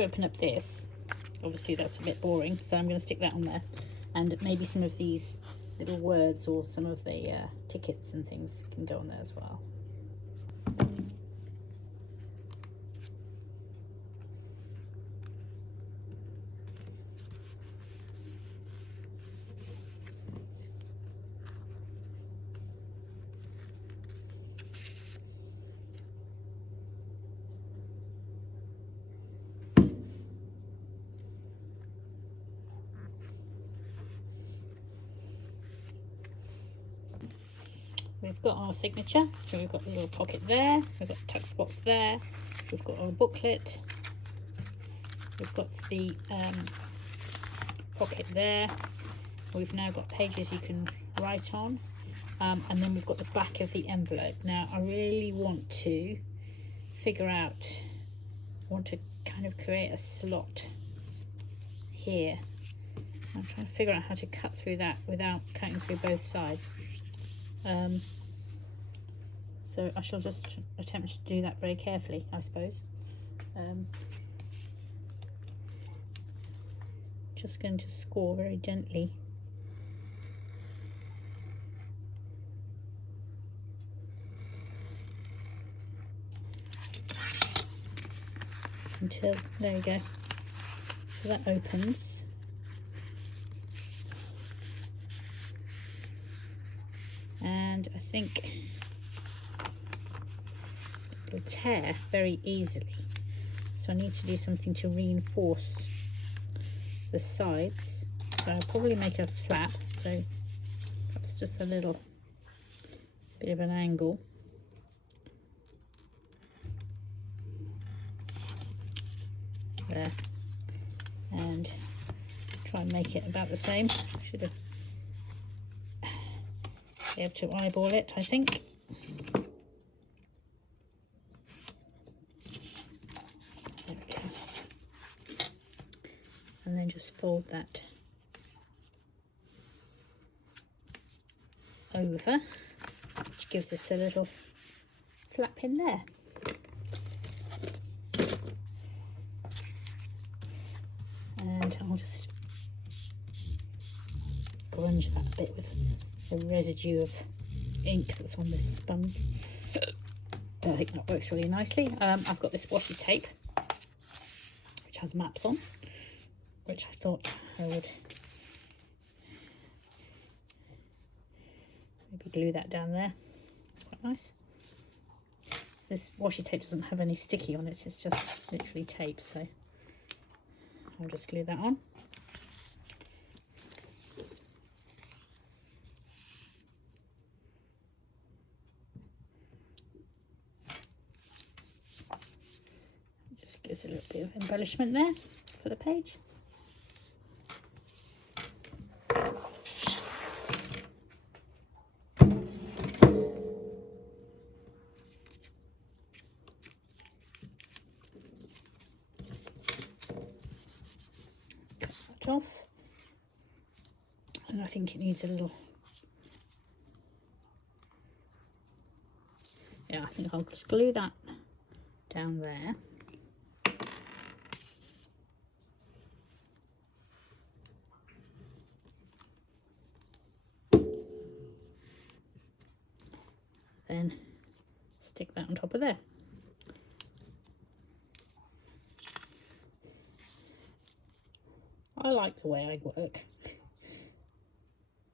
you open up this, obviously that's a bit boring, so I'm going to stick that on there, and maybe some of these little words or some of the tickets and things can go on there as well. We've got our signature, so we've got a little pocket there, we've got tuck spots there, we've got our booklet, we've got the pocket there, we've now got pages you can write on, and then we've got the back of the envelope. Now I really want to kind of create a slot here. I'm trying to figure out how to cut through that without cutting through both sides. So I shall just attempt to do that very carefully, I suppose. Just going to score very gently. Until, there you go. So that opens. And I think it'll tear very easily, so I need to do something to reinforce the sides. So I'll probably make a flap, so perhaps just a little bit of an angle. There, and try and make it about the same. Should have be able to eyeball it, I think. There we go. And then just fold that over, which gives us a little flap in there. And I'll just grunge that bit with the residue of ink that's on this sponge. I think that works really nicely. I've got this washi tape which has maps on, which I thought I would maybe glue that down there. It's quite nice. This washi tape doesn't have any sticky on it, it's just literally tape, so I'll just glue that on. Just gives a little bit of embellishment there for the page. Off, and I think it needs a little, yeah, I think I'll just glue that down there. Then stick that on top of there. I like the way I work.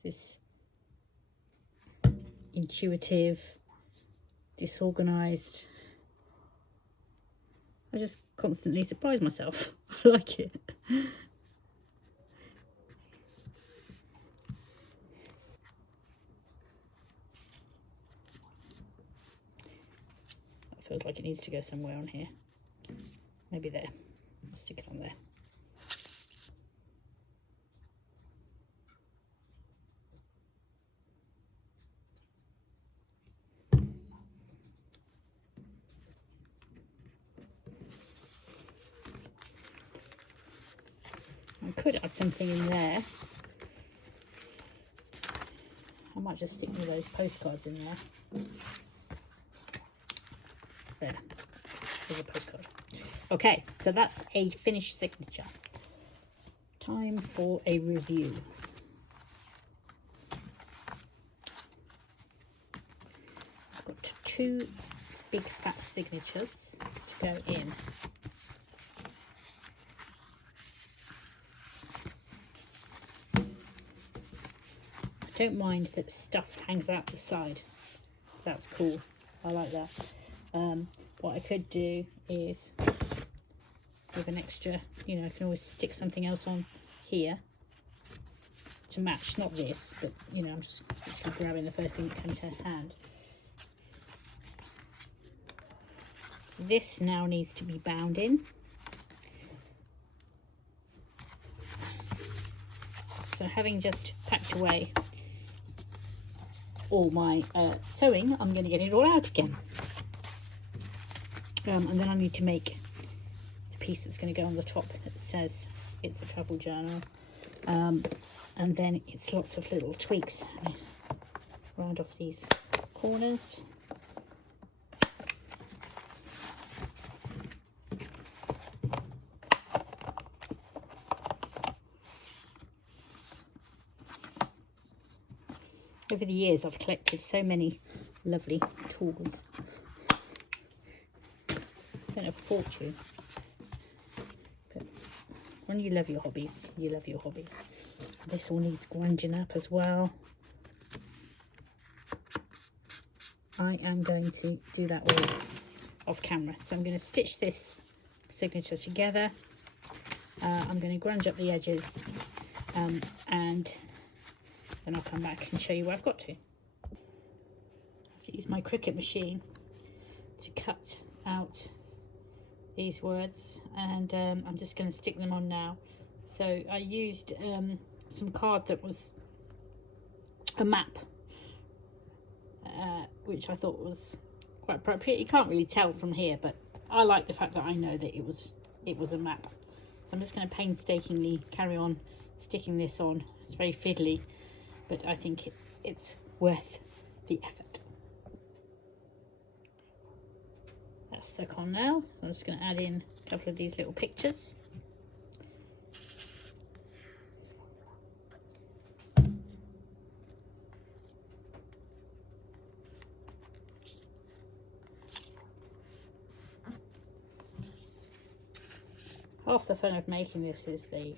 This intuitive, disorganized. I just constantly surprise myself. I like it. That feels like it needs to go somewhere on here. Maybe there. I'll stick it on there. I could add something in there. I might just stick one of those postcards in there. There, there's a postcard. Okay, so that's a finished signature. Time for a review. I've got 2 big fat signatures to go in. I don't mind that stuff hangs out the side. That's cool. I like that. What I could do is with an extra, you know, I can always stick something else on here to match, not this, but you know, I'm just grabbing the first thing that comes to hand. This now needs to be bound in. So having just packed away all my sewing, I'm going to get it all out again. And then I need to make the piece that's going to go on the top that says it's a travel journal. And then it's lots of little tweaks. Round off these corners. Over the years, I've collected so many lovely tools. Spent a fortune. But when you love your hobbies, you love your hobbies. This all needs grunging up as well. I am going to do that all off camera. So I'm going to stitch this signature together. I'm going to grunge up the edges, and then I'll come back and show you where I've got to. I've used my Cricut machine to cut out these words, and I'm just going to stick them on now. So I used some card that was a map, which I thought was quite appropriate. You can't really tell from here, but I like the fact that I know that it was a map. So I'm just going to painstakingly carry on sticking this on. It's very fiddly, but I think it's worth the effort. That's stuck on now. I'm just going to add in a couple of these little pictures. Half the fun of making this is the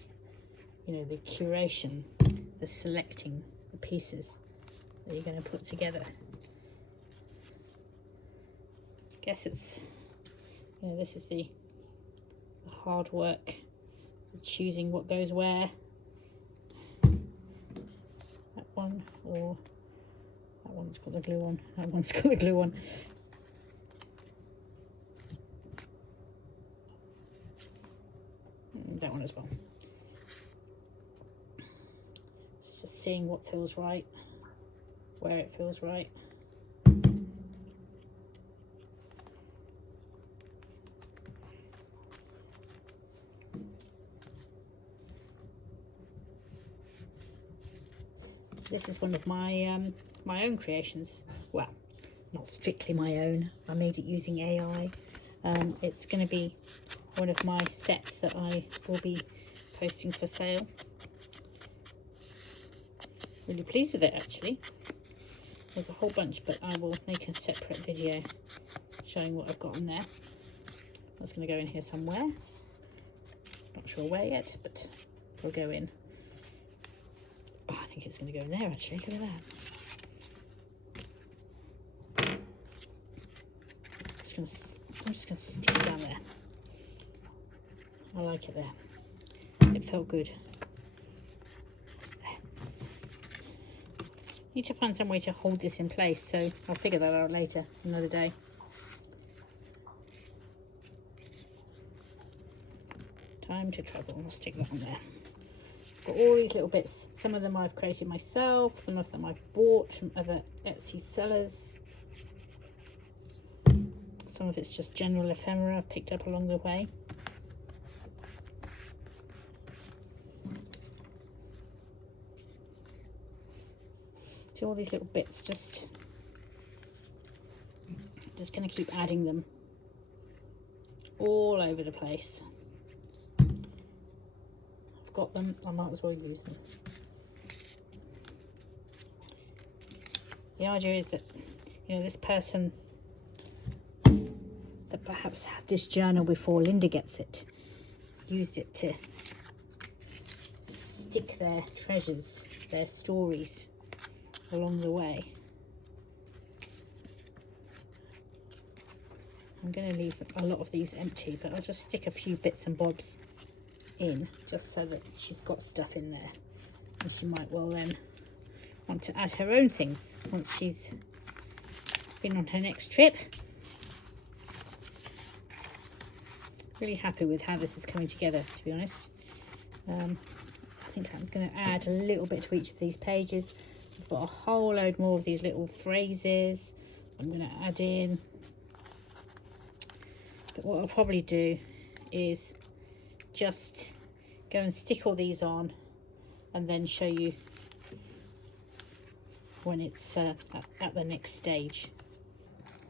curation, the selecting the pieces that you're going to put together. I guess it's, this is the hard work, choosing what goes where. That one, or that one's got the glue on, that one's got the glue on. That one as well. It's just seeing what feels right, where it feels right. This is one of my my own creations. Well, not strictly my own. I made it using AI. It's going to be one of my sets that I will be posting for sale. Really pleased with it, actually. There's a whole bunch, but I will make a separate video showing what I've got on there. That's going to go in here somewhere. Not sure where yet, but it'll go in. Oh, I think it's going to go in there, actually. Look at that. I'm just going to stick it down there. I like it there. It felt good. Need to find some way to hold this in place, so I'll figure that out later, another day. Time to travel. I'll stick that on there. Got all these little bits. Some of them I've created myself. Some of them I've bought from other Etsy sellers. Some of it's just general ephemera I've picked up along the way. See all these little bits, just going to keep adding them all over the place. I've got them, I might as well use them. The idea is that, you know, this person that perhaps had this journal before Linda gets it, used it to stick their treasures, their stories along the way. I'm going to leave a lot of these empty, but I'll just stick a few bits and bobs in, just so that she's got stuff in there, and she might well then want to add her own things once she's been on her next trip. Really happy with how this is coming together, to be honest. I think I'm going to add a little bit to each of these pages. I've got a whole load more of these little phrases I'm going to add in. But what I'll probably do is just go and stick all these on and then show you when it's at the next stage.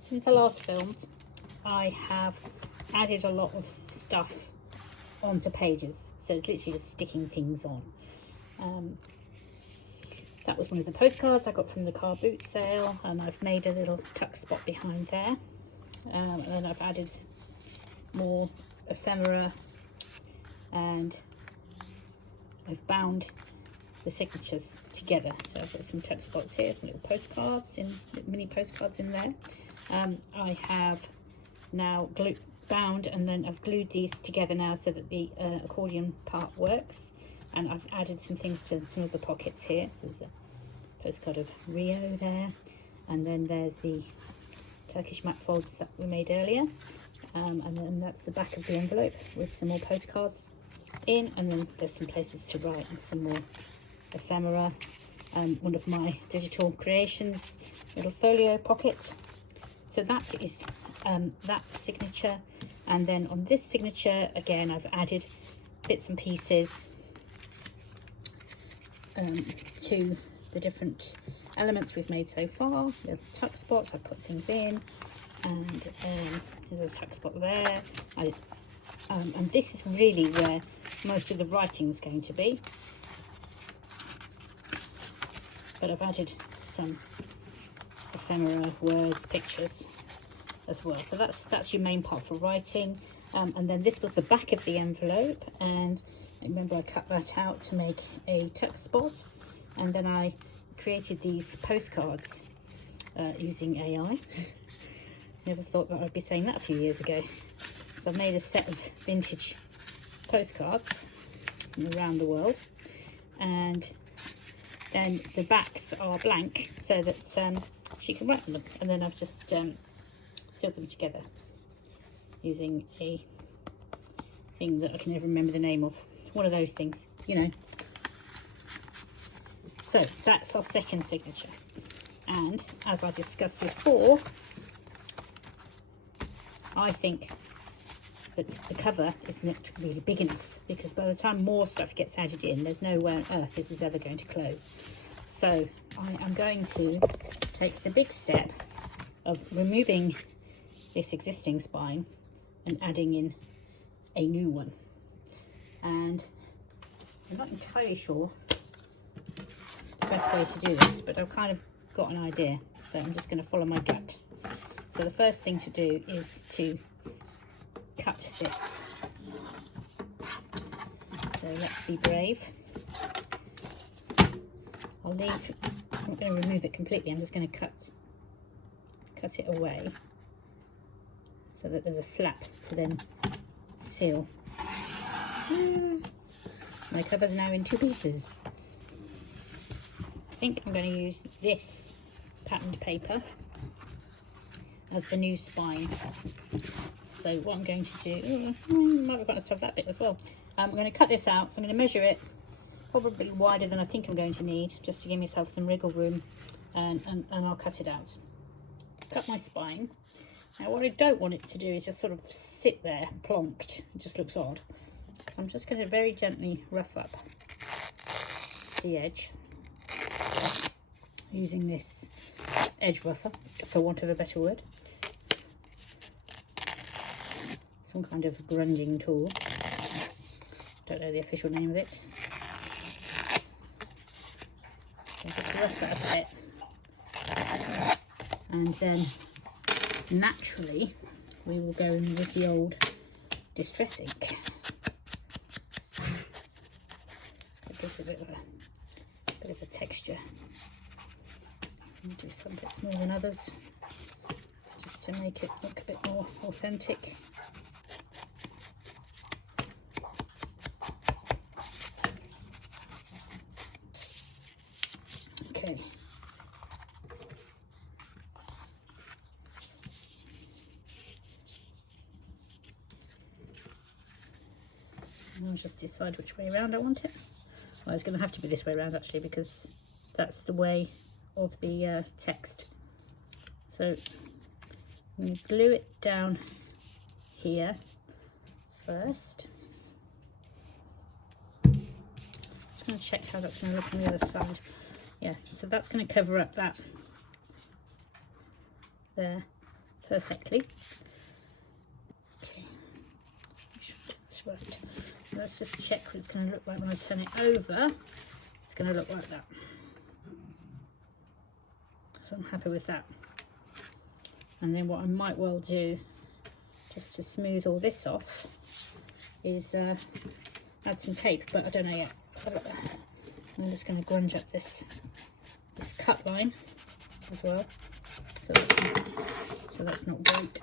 Since I last filmed, I have added a lot of stuff onto pages, so it's literally just sticking things on. That was one of the postcards I got from the car boot sale, and I've made a little tuck spot behind there, and then I've added more ephemera, and I've bound the signatures together. So I've got some tuck spots here, some little postcards, mini postcards in there. I have now bound, and then I've glued these together now so that the accordion part works, and I've added some things to some of the pockets here. So there's a postcard of Rio there, and then there's the Turkish map folds that we made earlier, and then that's the back of the envelope with some more postcards in, and then there's some places to write and some more ephemera, one of my digital creations, little folio pocket. So that is that signature, and then on this signature again I've added bits and pieces to the different elements we've made so far. Little tuck spots, I put things in, and there's a tuck spot there. And this is really where most of the writing is going to be, but I've added some ephemera, words, pictures as well. So that's your main part for writing. And then this was the back of the envelope, and remember I cut that out to make a tuck spot, and then I created these postcards using AI. Never thought that I'd be saying that a few years ago. So I've made a set of vintage postcards from around the world, and then the backs are blank so that she can write them, and then I've just sealed them together using a thing that I can never remember the name of. One of those things, you know. So that's our second signature, and as I discussed before, I think that the cover isn't really big enough, because by the time more stuff gets added in, there's no way on earth this is ever going to close. So I am going to take the big step of removing this existing spine and adding in a new one. And I'm not entirely sure the best way to do this, but I've kind of got an idea, so I'm just going to follow my gut. So the first thing to do is to cut this. So let's be brave. I'm not going to remove it completely, I'm just going to cut it away so that there's a flap to then seal. My cover's now in 2 pieces. I think I'm going to use this patterned paper as the new spine. So what I'm going to do, might be quite nice to have that bit as well. I'm going to cut this out, so I'm going to measure it probably wider than I think I'm going to need, just to give myself some wriggle room, and I'll cut it out. Cut my spine. Now what I don't want it to do is just sort of sit there plonked. It just looks odd. So I'm just going to very gently rough up the edge using this edge rougher, for want of a better word. So some kind of grunging tool. Don't know the official name of it. So just rough that up a bit. And then naturally we will go in with the old distress ink. It gives a bit of a texture. I'll do some bits more than others, just to make it look a bit more authentic. Okay. And I'll just decide which way around I want it. Well, it's going to have to be this way around actually, because that's the way of the text. So I'm going to glue it down here first. Just going to check how that's going to look on the other side. Yeah, so that's going to cover up that there perfectly. Okay, that's right. So let's just check what it's going to look like when I turn it over. It's going to look like that. So I'm happy with that. And then what I might well do, just to smooth all this off, is add some tape, but I don't know yet. I'm just going to grunge up this cut line as well, so that's not great.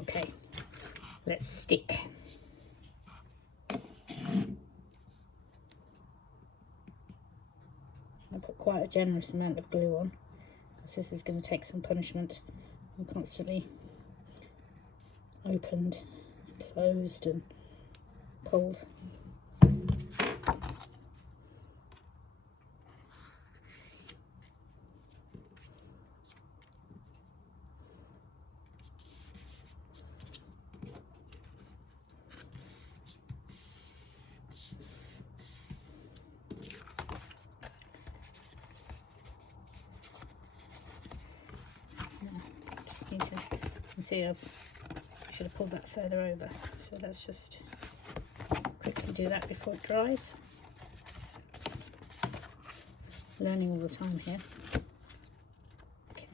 Okay, let's stick. I put quite a generous amount of glue on, because this is going to take some punishment. I'm constantly opened, closed and pulled. Just need to, you can see I should have pulled that further over, so let's just quickly do that before it dries. Learning all the time here. Okay.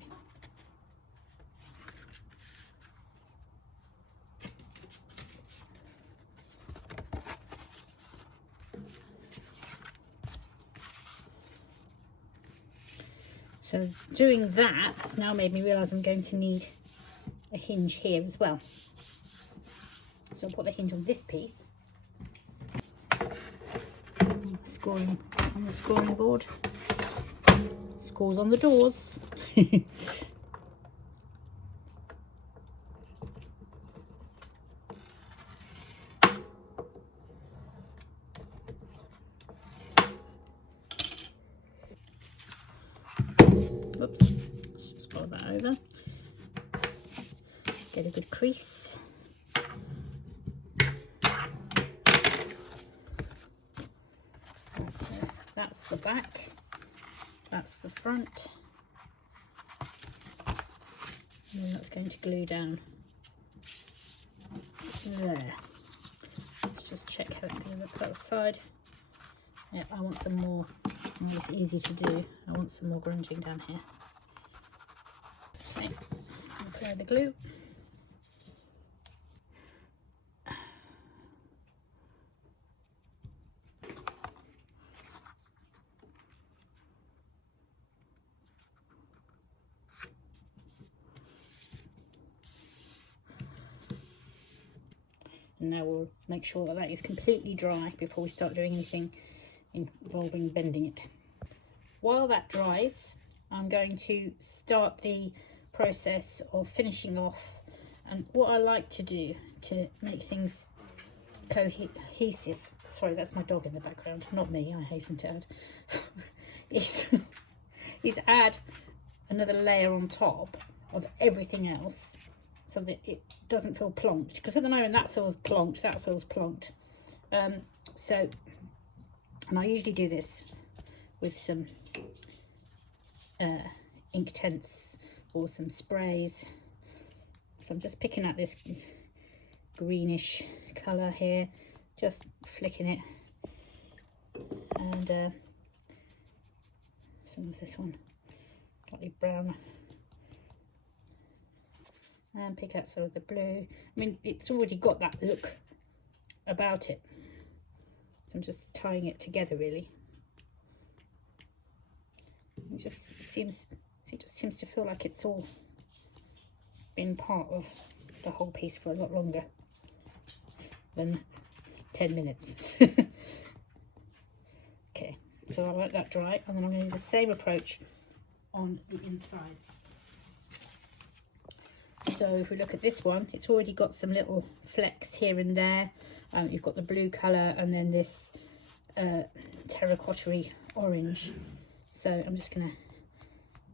So doing that has now made me realise I'm going to need a hinge here as well. So I'll put the hinge on this piece. Scoring on the scoring board. Scores on the doors. Oops, let's just fold that over. Get a good crease. So that's the back, that's the front, and then that's going to glue down there. Let's just check how it's going to look outside. Yeah, I want some more. It's easy to do. I want some more grunging down here. Okay, apply the glue. And now we'll make sure that that is completely dry before we start doing anything involving bending it. While that dries, I'm going to start the process of finishing off. And what I like to do to make things cohesive, sorry, that's my dog in the background, not me, I hasten to add, is add another layer on top of everything else, so that it doesn't feel plonked, because at the moment that feels plonked, and I usually do this with some ink tints or some sprays, So I'm just picking out this greenish colour here, just flicking it, and some of this one slightly brown, and pick out some of the blue. I mean, it's already got that look about it, so I'm just tying it together really. It just seems to feel like it's all been part of the whole piece for a lot longer than 10 minutes. Okay, so I'll let that dry, and then I'm going to do the same approach on the insides. So if we look at this one, it's already got some little flecks here and there. You've got the blue colour and then this terracotta-y orange. So I'm just going to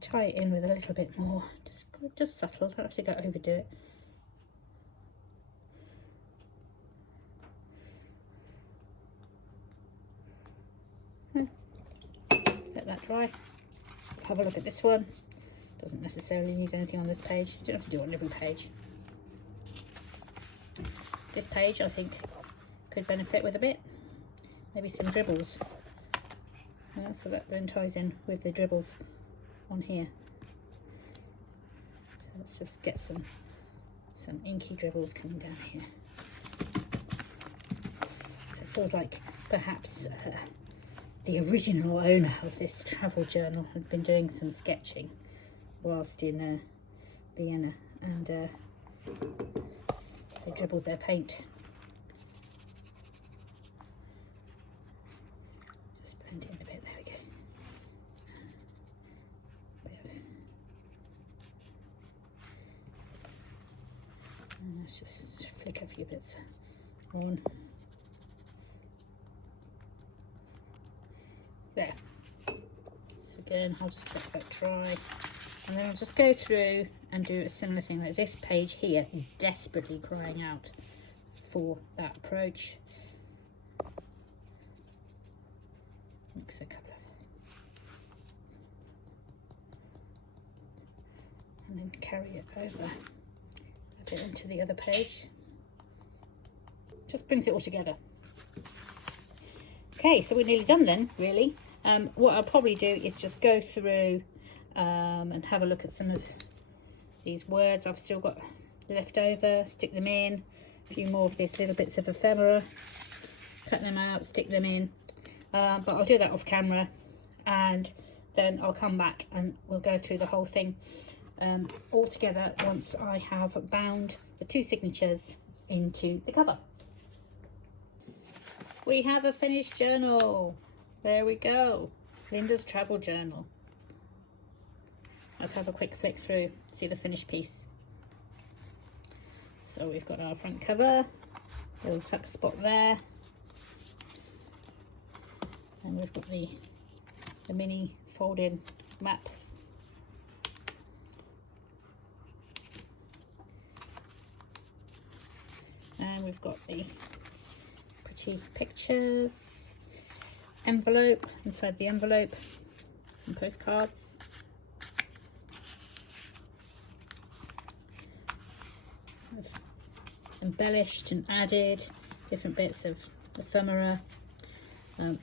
tie it in with a little bit more, just subtle, don't have to go overdo it. Let that dry. Have a look at this one. Doesn't necessarily need anything on this page. You don't have to do it on every page. This page I think could benefit with a bit, maybe some dribbles. So that then ties in with the dribbles on here. So let's just get some inky dribbles coming down here. So it feels like perhaps the original owner of this travel journal had been doing some sketching whilst in Vienna, and they dribbled their paint. Just blend it in a bit, there we go. And let's just flick a few bits on. There. So again, I'll just let that dry, and then I'll just go through and do a similar thing. Like this page here is desperately crying out for that approach. Mix a couple of, and then carry it over a bit into the other page. Just brings it all together. Okay, so we're nearly done then, really. What I'll probably do is just go through and have a look at some of these words I've still got left over, stick them in. A few more of these little bits of ephemera, cut them out, stick them in. But I'll do that off camera, and then I'll come back and we'll go through the whole thing all together once I have bound the two signatures into the cover. We have a finished journal. There we go. Linda's travel journal. Let's have a quick flick through, see the finished piece. So we've got our front cover, little tuck spot there. And we've got the mini folded map. And we've got the pretty pictures, envelope, inside the envelope, some postcards. I've embellished and added different bits of ephemera.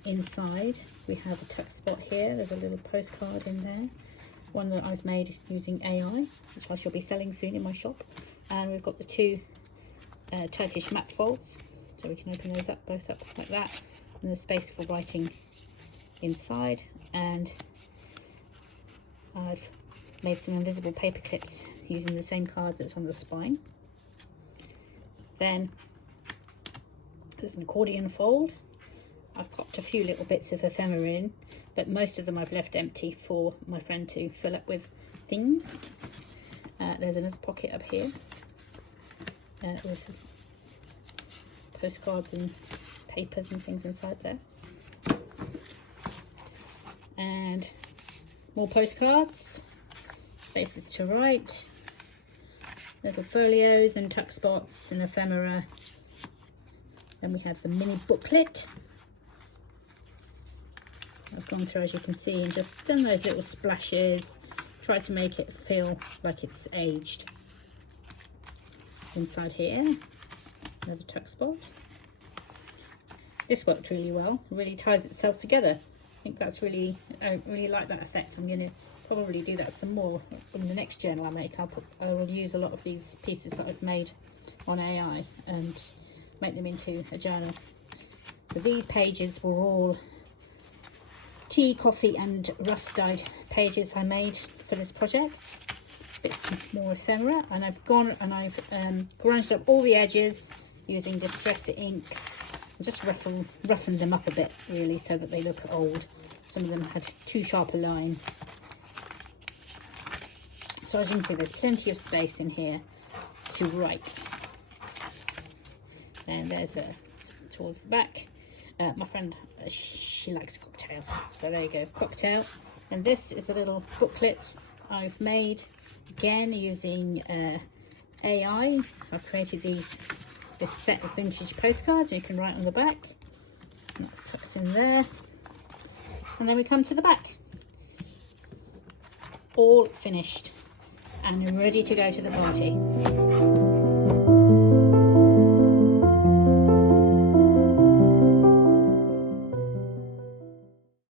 Inside we have a tuck spot here, there's a little postcard in there, one that I've made using AI, which I shall be selling soon in my shop. And we've got the two Turkish map folds, so we can open those up, both up like that, and there's space for writing inside. And I've made some invisible paper clips using the same card that's on the spine. Then there's an accordion fold. I've popped a few little bits of ephemera in, but most of them I've left empty for my friend to fill up with things. There's another pocket up here with postcards and papers and things inside there. And more postcards, spaces to write, little folios and tuck spots and ephemera. Then we have the mini booklet. I've gone through, as you can see, and just done those little splashes, try to make it feel like it's aged. inside here, another tuck spot. This worked really well, it really ties itself together. I think that's really, I really like that effect. I'm going to probably do that some more in the next journal I make. I will use a lot of these pieces that I've made on AI and make them into a journal. So these pages were all tea, coffee and rust dyed pages I made for this project. Bits and small ephemera, and I've gone and I've grinded up all the edges using distress inks and just roughened them up a bit really so that they look old. Some of them had too sharp a line. So as you can see, there's plenty of space in here to write. And there's towards the back. My friend, she likes cocktails, so there you go, cocktail. And this is a little booklet I've made, again using AI. I've created this set of vintage postcards. You can write on the back. And that tucks in there. And then we come to the back. All finished and ready to go to the party.